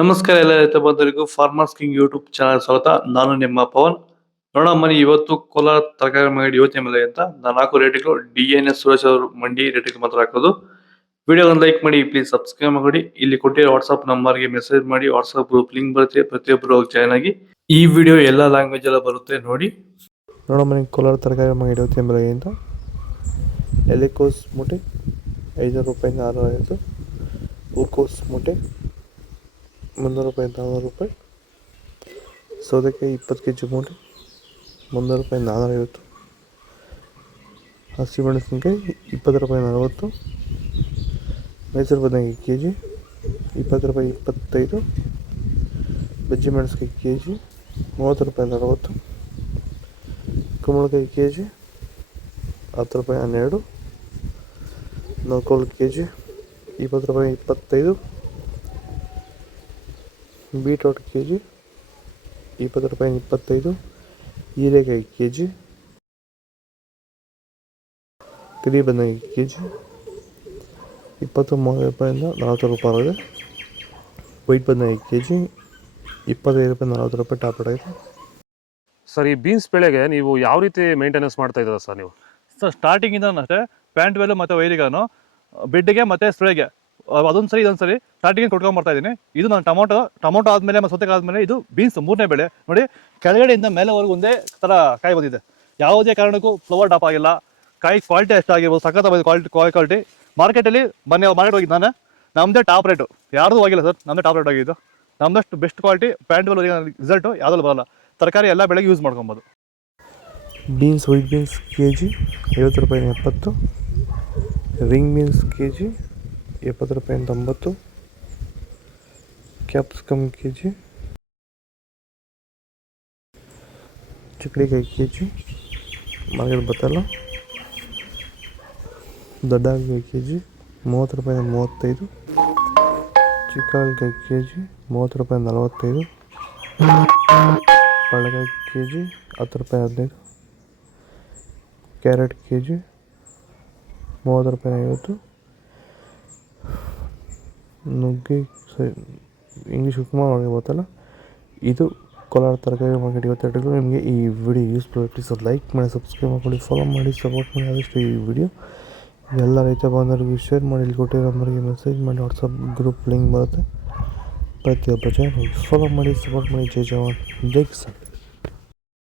ನಮಸ್ಕಾರ ಎಲ್ಲ ರೈತ ಬಂಧುಗಳಿಗೂ ಫಾರ್ಮರ್ಸ್ ಕಿಂಗ್ ಯೂಟ್ಯೂಬ್ ಚಾನಲ್ ಸ್ವಾಗತ. ನಾನು ನಿಮ್ಮ ಪವನ್. ನೋಡೋಣ ಮನಿ ಇವತ್ತು ಕೋಲಾರ ತರಕಾರಿ ಮಂಡಿ ಯೋಚನೆ ಮೇಲೆ ಅಂತ ನಾನು ಹಾಕೋ ರೇಟ್ಗಳು DNS ಸುರೇಶ್ ಅವರು ಮಂಡಿ ರೇಟ್ಗೆ ಮಾತ್ರ ಹಾಕೋದು. ವಿಡಿಯೋ ಒಂದು ಲೈಕ್ ಮಾಡಿ, ಪ್ಲೀಸ್ ಸಬ್ಸ್ಕ್ರೈಬ್ ಮಾಡಿ. ಇಲ್ಲಿ ಕೊಟ್ಟಿರೋ ವಾಟ್ಸ್ಆಪ್ ನಂಬರ್ಗೆ ಮೆಸೇಜ್ ಮಾಡಿ, ವಾಟ್ಸ್ಆಪ್ ಗ್ರೂಪ್ ಲಿಂಕ್ ಬರುತ್ತೆ, ಪ್ರತಿಯೊಬ್ಬರು ಜಾಯ್ನ್ ಆಗಿ. ಈ ವಿಡಿಯೋ ಎಲ್ಲ ಲ್ಯಾಂಗ್ವೇಜ್ ಎಲ್ಲ ಬರುತ್ತೆ ನೋಡಿ. ನೋಡೋ ಮನೆ ಕೋಲಾರ ತರಕಾರಿ ಮಂಡಿ ಯೋಚನೆ ಮೇಲೆ ಅಂತ ಎಲೆಕೋಸ್ ಮೂಟೆ 500 ರೂಪಾಯಿಂದ 650, ಹೂಕೋಸ್ ಮೂಟೆ 300 ರೂಪಾಯಿಂದ 400 ರೂಪಾಯಿ, ಸೌತೆಕಾಯಿ 20 kg ಮೂಟೆ 300 ರೂಪಾಯಿಂದ 450, ಹಸಿಮೆಣಸಿನ್ಕಾಯಿ 20 ರೂಪಾಯಿಂದ 40, ಮೈಸೂರು ಬದನೆಕಾಯಿ kg 20 ರೂಪಾಯಿ 25, ಬಜ್ಜಿ ಮೆಣಸಿನ್ಕಾಯಿ kg 30 ರೂಪಾಯಿಂದ 40, ಕುಂಬಳಕಾಯಿ kg 10 ರೂಪಾಯಿ 12, ನೌಕೋಲ್ kg 20 ರೂಪಾಯಿ 25, ಬೀಟ್ರೋಟ್ kg 20 ರೂಪಾಯಿ 25, ಹೀರೆಕಾಯಿ kg, ಕರಿ ಬದನೆಕಾಯಿ kg 20-30 ರೂಪಾಯಿಂದ 40 ರೂಪಾಯಿ ಆಗಿದೆ. ವೈಟ್ ಬದನೆಕಾಯಿ kg 25 ರೂಪಾಯಿ 40 ರೂಪಾಯಿ ಟಾಪ್ ರೇಟ್ ಆಗಿದೆ. ಸರ್, ಈ ಬೀನ್ಸ್ ಬೆಳೆಗೆ ನೀವು ಯಾವ ರೀತಿ ಮೇಂಟೆನೆನ್ಸ್ ಮಾಡ್ತಾ ಇದ್ದೀರಾ ಸರ್ ನೀವು? ಸರ್, ಸ್ಟಾರ್ಟಿಂಗಿಂದ ಅಷ್ಟೇ ಪ್ಯಾಂಟ್ ವೆಲ್ಲು ಮತ್ತು ವೈರಿಗಾನು ಬೆಡ್ಗೆ ಮತ್ತು ಸ್ಪ್ರೇಗೆ ಅದೊಂದು ಸರಿ ಇದೊಂದು ಸರಿ ಸ್ಟಾರ್ಟಿಂಗ್ ಕೊಟ್ಕೊಂಡ್ಬರ್ತಾ ಇದ್ದೀನಿ. ಇದು ನಾನು ಟೊಮೊಟೊ ಆದಮೇಲೆ ಮತ್ತು ಸೌತೆಕಾಯಿ ಆದಮೇಲೆ ಇದು ಬೀನ್ಸ್ 3ನೇ ಬೆಳೆ. ನೋಡಿ, ಕೆಳಗಡೆಯಿಂದ ಮೇಲೆವರೆಗೂ ಒಂದೇ ಥರ ಕಾಯಿ ಬಂದಿದೆ. ಯಾವುದೇ ಕಾರಣಕ್ಕೂ ಫ್ಲವರ್ ಟಾಪ್ ಆಗಿಲ್ಲ. ಕಾಯಿ ಕ್ವಾಲಿಟಿ ಎಷ್ಟಾಗಿರ್ಬೋದು, ಸಖತ್ ಕ್ವಾಲಿಟಿ. ಮಾರ್ಕೆಟಲ್ಲಿ ಮಾರ್ಕೆಟ್ ಹೋಗಿದ್ದು ನಾನು, ನಮ್ಮದೇ ಟಾಪ್ ರೇಟು, ಯಾರ್ದು ಹೋಗಿಲ್ಲ ಸರ್, ನಮ್ಮದೇ ಟಾಪ್ ರೇಟ್ ಆಗಿದ್ದು. ನಮ್ಮದಷ್ಟು best quality pant well result ಯಾವುದಲ್ಲೂ ಬರೋಲ್ಲ. ತರಕಾರಿ ಎಲ್ಲ ಬೆಳೆಗೆ ಯೂಸ್ ಮಾಡ್ಕೊಬೋದು. ಬೀನ್ಸ್, ವೈಟ್ ಬೀನ್ಸ್ kg 50 ರೂಪಾಯಿ 70, ರಿಂಗ್ ಬೀನ್ಸ್ kg 70 ರೂಪಾಯಿ 90, ಕ್ಯಾಪ್ಸಿಕಮ್ kg, ಚಿಕ್ಕಡಿಕಾಯಿ kg ಮಾರ್ಕೆಟ್ ಬತ್ತಲ್ಲ, ದೊಡ್ಡಕಾಯಿ kg 30 ರೂಪಾಯಿ 35, ಚಿಕ್ಕಕಾಯಿ kg 30 ರೂಪಾಯಿ 45, ಪಳ್ಳಕಾಯಿ kg 10 ರೂಪಾಯಿ 15, ಕ್ಯಾರೆಟ್ kg 30 ರೂಪಾಯಿ 50, ನುಗ್ಗೆ ಇಂಗ್ಲೀಷ್ ಉಪ್ಮಾ ಒಳಗೆ ಗೊತ್ತಲ್ಲ. ಇದು ಕೋಲಾರ ತರಕಾರಿ ಮಾರ್ಕೆಟ್ ಇವತ್ತು ನಿಮಗೆ ಈ ವಿಡಿಯೋ ಯೂಸ್ಫುಲ್. ಪ್ಲೀಸ್ ಲೈಕ್ ಮಾಡಿ, ಸಬ್ಸ್ಕ್ರೈಬ್ ಮಾಡ್ಕೊಳ್ಳಿ, ಫಾಲೋ ಮಾಡಿ, ಸಪೋರ್ಟ್ ಮಾಡಿ. ಆದಷ್ಟು ಈ ವಿಡಿಯೋ ಎಲ್ಲ ರೈತ ಬಾಂಧವರಿಗೂ ಶೇರ್ ಮಾಡಿ. ಇಲ್ಲಿ ಕೊಟ್ಟಿರೋ ನಂಬರ್ಗೆ ಮೆಸೇಜ್ ಮಾಡಿ, ವಾಟ್ಸಪ್ ಗ್ರೂಪ್ ಲಿಂಕ್ ಬರುತ್ತೆ, ಪ್ರತಿಯೊಬ್ಬ ಜಾಯ್ನ್ ಆಗಿ ಫಾಲೋ ಮಾಡಿ, ಸಪೋರ್ಟ್ ಮಾಡಿ. ಜೈ ಜವಾನ್, ಜೈ ಕಿಸಾನ್.